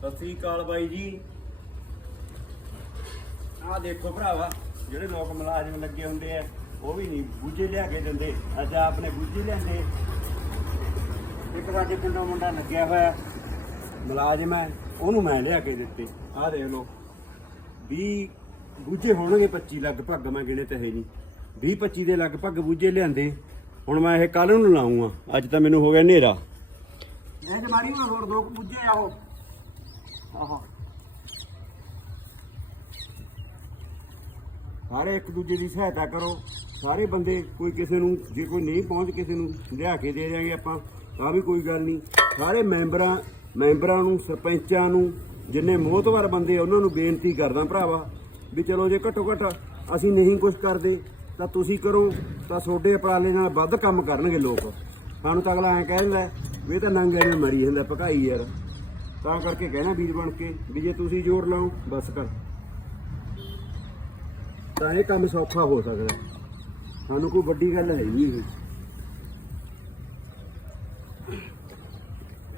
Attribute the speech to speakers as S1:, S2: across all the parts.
S1: ਸਤਿ ਸ੍ਰੀ ਅਕਾਲ ਬਾਈ ਜੀ। ਆਹ ਦੇਖੋ ਭਰਾਵਾ, ਜਿਹੜੇ ਲੋਕ ਮੁਲਾਜ਼ਮ ਲੱਗੇ ਹੁੰਦੇ ਆ, ਉਹ ਵੀ ਨਹੀਂ ਬੂਝੇ ਲਿਆ ਕੇ ਦਿੰਦੇ। ਅੱਜ ਆਪਣੇ ਬੂਝੇ ਲਿਆਂਦੇ। ਇੱਕ ਸਾਡੇ ਪਿੰਡੋਂ ਮੁੰਡਾ ਲੱਗਿਆ ਹੋਇਆ, ਮੁਲਾਜ਼ਮ ਹੈ, ਉਹਨੂੰ ਮੈਂ ਲਿਆ ਕੇ ਦਿੱਤੇ। ਆਹ ਦੇਖ ਲਓ 20 ਬੂਝੇ ਹੋਣਗੇ 25 ਲਗਭਗ, ਮੈਂ ਗਿਣੇ ਤੇ ਹੈ ਨਹੀਂ। 20 25 ਦੇ ਲਗਭਗ ਬੂਝੇ ਲਿਆਂਦੇ। ਹੁਣ ਮੈਂ ਇਹ ਕੱਲ ਨੂੰ ਲਾਉਂਗਾ ਅੱਜ ਤਾਂ ਮੈਨੂੰ ਹੋ ਗਿਆ ਹਨੇਰਾ। ਇਹ ਮਾਰੀ ਹੋਰ ਦੋ ਬੂਝੇ ਆਓ ਆਹਾ। ਸਾਰੇ ਇੱਕ ਦੂਜੇ ਦੀ ਸਹਾਇਤਾ ਕਰੋ। ਸਾਰੇ ਬੰਦੇ ਕੋਈ ਕਿਸੇ ਨੂੰ ਜੇ ਕੋਈ ਨਹੀਂ ਪਹੁੰਚ ਕਿਸੇ ਨੂੰ ਲਿਆ ਕੇ ਦੇ ਦਿਆਂਗੇ ਆਪਾਂ ਤਾਂ ਵੀ ਕੋਈ ਗੱਲ ਨਹੀਂ। ਸਾਰੇ ਮੈਂਬਰਾਂ ਮੈਂਬਰਾਂ ਨੂੰ ਸਰਪੰਚਾਂ ਨੂੰ ਜਿੰਨੇ ਮੋਹਤਵਰ ਬੰਦੇ ਆ, ਉਹਨਾਂ ਨੂੰ ਬੇਨਤੀ ਕਰਦਾ ਭਰਾਵਾ ਵੀ ਚਲੋ ਜੇ ਘੱਟੋ ਘੱਟ ਅਸੀਂ ਨਹੀਂ ਕੁਝ ਕਰਦੇ ਤਾਂ ਤੁਸੀਂ ਕਰੋ ਤਾਂ ਤੁਹਾਡੇ ਉਪਰਾਲੇ ਨਾਲ ਵੱਧ ਕੰਮ ਕਰਨਗੇ ਲੋਕ। ਸਾਨੂੰ ਤਾਂ ਅਗਲਾ ਐਂ ਕਹਿ ਦਿੰਦਾ ਵੀ ਇਹ ਤਾਂ ਨੰਗੇ ਨੇ ਮਰੀ ਜਾਂਦਾ ਭਕਾਈ ਯਾਰ। ਤਾਂ ਕਰਕੇ ਕਹਿਣਾ ਵੀਰ ਬਣ ਕੇ ਵੀ ਜੇ ਤੁਸੀਂ ਜ਼ੋਰ ਲਾਓ, ਬਸ ਕਰ। ਤਾਂ ਇਹ ਕੰਮ ਸੌਖਾ ਹੋ ਸਕਦਾ। ਸਾਨੂੰ ਕੋਈ ਵੱਡੀ ਗੱਲ ਹੈ ਨਹੀਂ ਇਹ।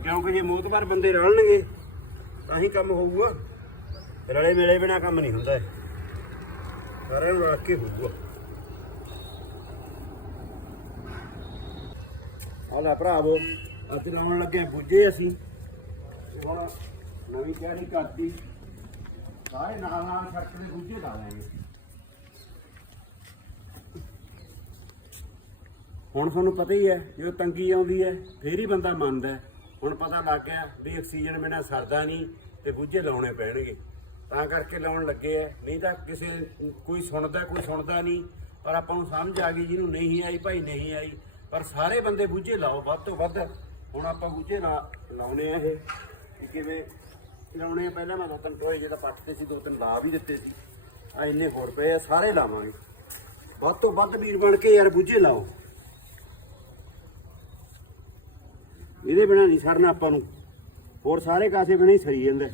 S1: ਕਿਉਂਕਿ ਜੇ ਮੋਤਬਾਰ ਬੰਦੇ ਰਲਣਗੇ, ਤਾਂ ਹੀ ਕੰਮ ਹੋਊਗਾ। ਰਲੇ ਮਿਲੇ ਬਿਨਾ ਕੰਮ ਨਹੀਂ ਹੁੰਦਾ ਸਾਰਿਆਂ ਨੂੰ ਰਲ ਕੇ ਹੋਊਗਾ। ਆ ਲੈ ਭਰਾਵੋ, ਅੱਜ ਲਾਉਣ ਲੱਗੇ ਆ ਬੁੱਝੇ ਅਸੀਂ। ਹੁਣ ਨਵੀਂ ਤਿਆਰੀ ਕਰਤੀ। ਸਾਰੇ ਨਾਲ ਨਾਲ ਸੜਕ ਦੇ ਬੁੱਝੇ ਲਾ ਲਾਂਗੇ ਹੁਣ ਤੁਹਾਨੂੰ ਪਤਾ ਹੀ ਹੈ, ਜਦੋਂ ਤੰਗੀ ਆਉਂਦੀ ਹੈ, ਫੇਰ ਹੀ ਬੰਦਾ ਮੰਨਦਾ ਹੁਣ ਪਤਾ ਲੱਗ ਗਿਆ ਵੀ ਆਕਸੀਜਨ ਬਿਨਾ ਸਰਦਾ ਨਹੀਂ ਤੇ ਬੁੱਝੇ ਲਾਉਣੇ ਪੈਣਗੇ। ਤਾਂ ਕਰਕੇ ਲਾਉਣ ਲੱਗੇ ਐ ਨਹੀਂ ਤਾਂ ਕਿਸੇ ਕੋਈ ਸੁਣਦਾ ਕੋਈ ਸੁਣਦਾ ਨਹੀਂ। ਪਰ ਆਪਾਂ ਨੂੰ ਸਮਝ ਆ ਗਈ ਜਿਹਨੂੰ ਨਹੀਂ ਆਈ, ਭਾਈ ਨਹੀਂ ਆਈ। ਪਰ ਸਾਰੇ ਬੰਦੇ ਬੁੱਝੇ ਲਾਓ, ਵੱਧ ਤੋਂ ਵੱਧ। ਹੁਣ ਆਪਾਂ ਬੁੱਝੇ ਲਾ ਲਾਉਣੇ ਆ ਇਹ। ਕਿਵੇਂ ਲਾਉਣੇ ਆ। ਪਹਿਲਾਂ ਮੈਂ ਦੋ ਤਿੰਨ ਟੋਏ ਜਿਹੜਾ ਪੱਟਦੇ ਸੀ, ਦੋ ਤਿੰਨ ਲਾ ਵੀ ਦਿੱਤੇ ਸੀ। ਆ ਇੰਨੇ ਹੋਰ ਪਏ ਆ, ਸਾਰੇ ਲਾਵਾਂਗੇ। ਵੱਧ ਤੋਂ ਵੱਧ ਵੀਰ ਬਣ ਕੇ ਯਾਰ ਬੁੱਝੇ ਲਾਓ। ਇਹਦੇ ਬਿਨਾ ਨਹੀਂ ਸਰਨਾ ਆਪਾਂ ਨੂੰ। ਹੋਰ ਸਾਰੇ ਕਾਸੇ ਬਿਨਾ ਹੀ ਸਰੀ ਜਾਂਦਾ।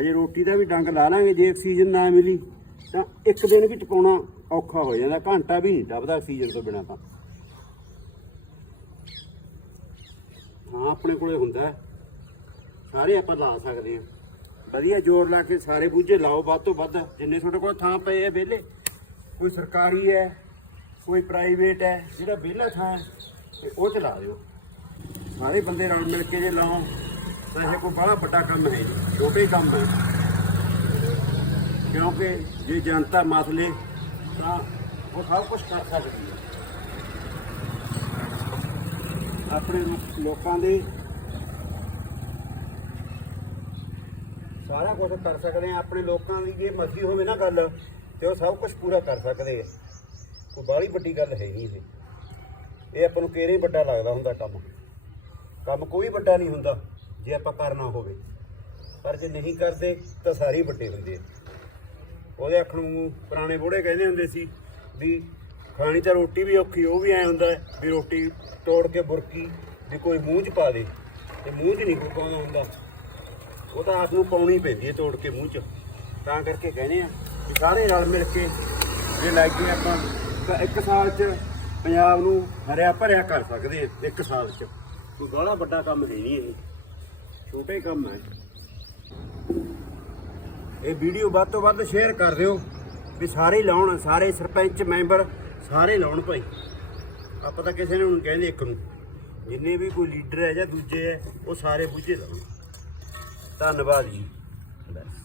S1: ਅਜੇ ਰੋਟੀ ਦਾ ਵੀ ਡੰਗ ਲਾ ਲਾਂਗੇ, ਜੇ ਆਕਸੀਜਨ ਨਾ ਮਿਲੀ ਤਾਂ ਇੱਕ ਦਿਨ ਵੀ ਟਿਕਾਉਣਾ ਔਖਾ ਹੋ ਜਾਂਦਾ। ਘੰਟਾ ਵੀ ਨਹੀਂ ਟੱਪਦਾ ਆਕਸੀਜਨ ਤੋਂ ਬਿਨਾ ਤਾਂ। ਹਾਂ, ਆਪਣੇ ਕੋਲੇ ਹੁੰਦਾ। ਸਾਰੇ ਆਪਾਂ ਲਾ ਸਕਦੇ ਹਾਂ। ਵਧੀਆ ਜ਼ੋਰ ਲਾ ਕੇ ਸਾਰੇ ਬੂਝੇ ਲਾਓ, ਵੱਧ ਤੋਂ ਵੱਧ ਜਿੰਨੇ ਤੁਹਾਡੇ ਕੋਲ ਥਾਂ ਪਏ ਆ ਵਿਹਲੇ। ਕੋਈ ਸਰਕਾਰੀ ਹੈ, ਕੋਈ ਪ੍ਰਾਈਵੇਟ ਹੈ, ਜਿਹੜਾ ਵਿਹਲਾ ਥਾਂ ਹੈ, ਤੇ ਉਹ ਚ ਲਾ ਦਿਓ। ਸਾਰੇ ਬੰਦੇ ਰਲ ਮਿਲ ਕੇ ਜੇ ਲਾਓ, ਤਾਂ ਇਹ ਕੋਈ ਬੜਾ ਵੱਡਾ ਕੰਮ ਹੈ ਜੀ ਛੋਟੇ ਹੀ ਕੰਮ ਹੈ। ਕਿਉਂਕਿ ਜੇ ਜਨਤਾ ਮਸਲੇ ਤਾਂ ਉਹ ਸਭ ਕੁਝ ਕਰ ਸਕਦੀ ਹੈ। ਆਪਣੇ ਲੋਕਾਂ ਦੇ ਸਾਰਾ ਕੁਝ ਕਰ ਸਕਦੇ ਆ ਆਪਣੇ ਲੋਕਾਂ ਦੀ ਜੇ ਮਰਜ਼ੀ ਹੋਵੇ ਨਾ ਗੱਲ, ਤੇ ਉਹ ਸਭ ਕੁਝ ਪੂਰਾ ਕਰ ਸਕਦੇ ਆ। ਕੋਈ ਬਾਹਲੀ ਵੱਡੀ ਗੱਲ ਹੈ ਨਹੀਂ। ਇਹ ਇਹ ਆਪਾਂ ਨੂੰ ਕਿਹੜੇ ਵੱਡਾ ਲੱਗਦਾ ਹੁੰਦਾ ਕੰਮ? ਕੰਮ ਕੋਈ ਵੱਡਾ ਨਹੀਂ ਹੁੰਦਾ, ਜੇ ਆਪਾਂ ਕਰਨਾ ਹੋਵੇ। ਪਰ ਜੇ ਨਹੀਂ ਕਰਦੇ, ਤਾਂ ਸਾਰੇ ਹੀ ਵੱਡੇ ਹੁੰਦੇ ਆ। ਉਹਦੇ ਅੱਖ ਨੂੰ ਪੁਰਾਣੇ ਬੁੜੇ ਕਹਿੰਦੇ ਹੁੰਦੇ ਸੀ ਵੀ ਖਾਣੀ ਤਾਂ ਰੋਟੀ ਵੀ ਔਖੀ, ਉਹ ਵੀ ਐ ਹੁੰਦਾ ਵੀ ਰੋਟੀ ਤੋੜ ਕੇ ਬੁਰਕੀ ਵੀ ਕੋਈ ਮੂੰਹ 'ਚ ਪਾ ਦੇ। ਤੇ ਮੂੰਹ 'ਚ ਨਹੀਂ ਕੋਈ ਪਾਉਂਦਾ ਹੁੰਦਾ। ਉਹ ਤਾਂ ਆਪ ਨੂੰ ਪਾਉਣੀ ਪੈਂਦੀ ਹੈ ਤੋੜ ਕੇ ਮੂੰਹ 'ਚ। ਤਾਂ ਕਰਕੇ ਕਹਿੰਦੇ ਆ ਵੀ ਸਾਰੇ ਰਲ ਮਿਲ ਕੇ ਜੇ ਲੈ ਕੇ ਆਪਾਂ, ਤਾਂ ਇੱਕ ਸਾਲ 'ਚ ਪੰਜਾਬ ਨੂੰ ਹਰਿਆ ਭਰਿਆ ਕਰ ਸਕਦੇ ਆ, ਇੱਕ ਸਾਲ 'ਚ। ਕੋਈ ਬੜਾ ਵੱਡਾ ਕੰਮ ਹੈ ਨਹੀਂ ਇਹ। ਛੋਟੇ ਕੰਮ ਹੈ ਇਹ ਵੀਡੀਓ ਵੱਧ ਤੋਂ ਵੱਧ ਸ਼ੇਅਰ ਕਰ ਦਿਓ ਵੀ ਸਾਰੇ ਲਾਉਣ, ਸਾਰੇ ਸਰਪੰਚ, ਮੈਂਬਰ, ਸਾਰੇ ਲਾਉਣ ਭਾਈ। ਆਪਾਂ ਤਾਂ ਕਿਸੇ ਨੂੰ ਹੁਣ ਕਹਿੰਦੇ ਇੱਕ ਨੂੰ। ਜਿੰਨੇ ਵੀ ਕੋਈ ਲੀਡਰ ਹੈ ਜਾਂ ਦੂਜੇ ਹੈ, ਉਹ ਸਾਰੇ ਬੁੱਝੇ ਲਾਉਣ। ਧੰਨਵਾਦ ਜੀ। ਬਸ।